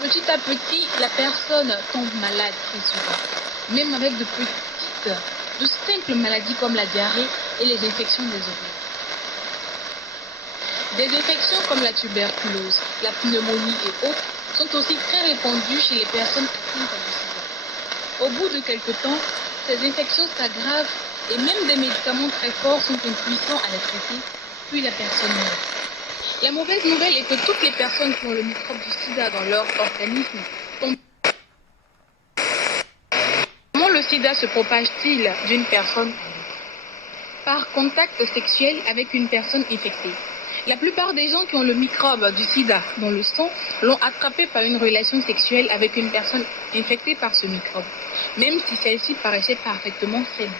Petit à petit, la personne tombe malade très souvent, même avec de simples maladies comme la diarrhée et les infections des oreilles. Des infections comme la tuberculose, la pneumonie et autres sont aussi très répandues chez les personnes atteintes du sida. Au bout de quelque temps, ces infections s'aggravent et même des médicaments très forts sont impuissants à les traiter, puis la personne meurt. La mauvaise nouvelle est que toutes les personnes qui ont le microbe du sida dans leur organisme tombent. Comment le sida se propage-t-il d'une personne à l'autre? Par contact sexuel avec une personne infectée. La plupart des gens qui ont le microbe du sida dans le sang l'ont attrapé par une relation sexuelle avec une personne infectée par ce microbe, même si celle-ci paraissait parfaitement saine.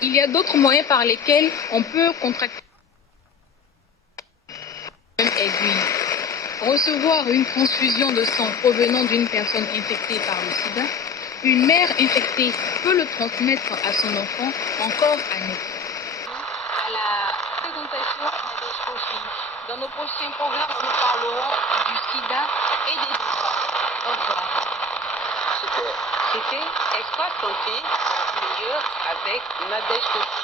Il y a d'autres moyens par lesquels on peut contracter la même aiguille. Recevoir une transfusion de sang provenant d'une personne infectée par le sida, une mère infectée peut le transmettre à son enfant encore à naître. À la présentation Nadège Kofi. Dans nos prochains programmes, nous parlerons du sida et des enfants. Au revoir. C'était Espace Santé meilleur avec Nadège Kofi.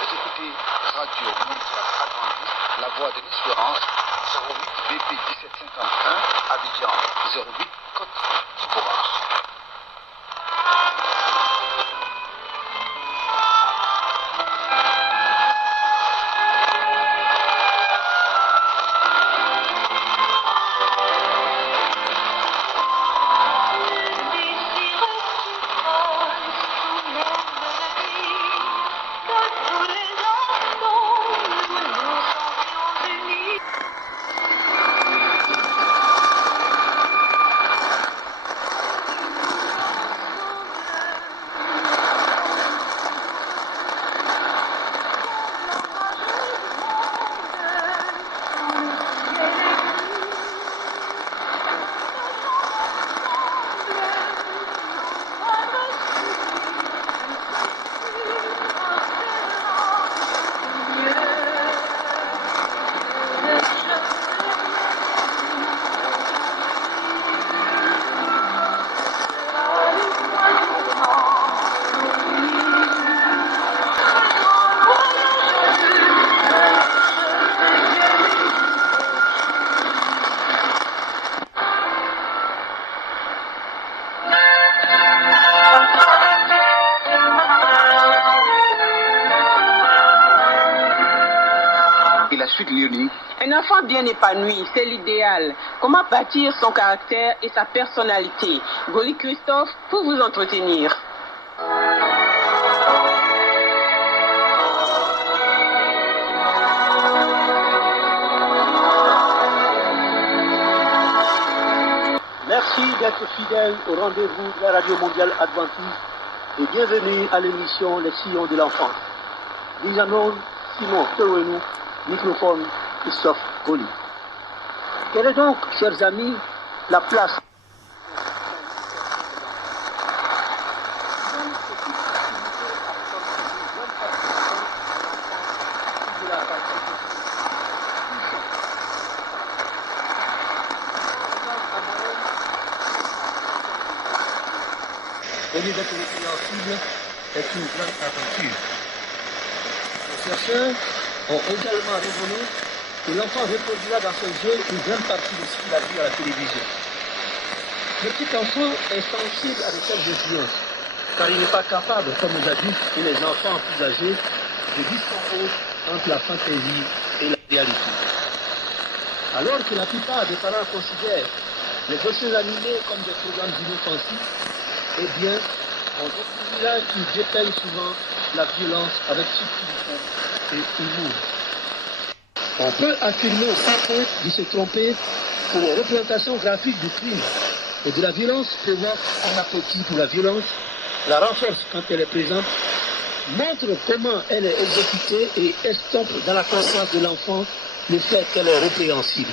Vous écoutez Radio Mondiale Adventiste, la voix de l'espérance, 08 BP 1751, Abidjan 08, Côte d'Ivoire. Un enfant bien épanoui, c'est l'idéal. Comment bâtir son caractère et sa personnalité? Goli Christophe pour vous entretenir. Merci d'être fidèle au rendez-vous de la Radio Mondiale Adventiste et bienvenue à l'émission Les Sillons de l'Enfance. Dijanon Simon Tewenu, microphone Christophe Goli. Quelle est donc, chers amis, la place au lieu d'être répréhensible, est une grande aventure. Les chercheurs ont également révélé que l'enfant reproduira dans ce jeu une grande partie de ce qu'il a vu à la télévision. Le petit enfant est sensible à de telles influences, car il n'est pas capable, comme les adultes et les enfants plus âgés, de distinguer entre la fantaisie et la réalité. Alors que la plupart des parents considèrent les dessins animés comme des programmes inoffensifs, eh bien, on découvrira qu'ils détaillent souvent la violence avec subtilité et humour. On peut affirmer sans crainte de se tromper que les représentations graphiques du crime et de la violence provoquent un appétit pour la violence, la renforce quand elle est présente, montre comment elle est exécutée et estompe dans la conscience de l'enfant le fait qu'elle est répréhensible.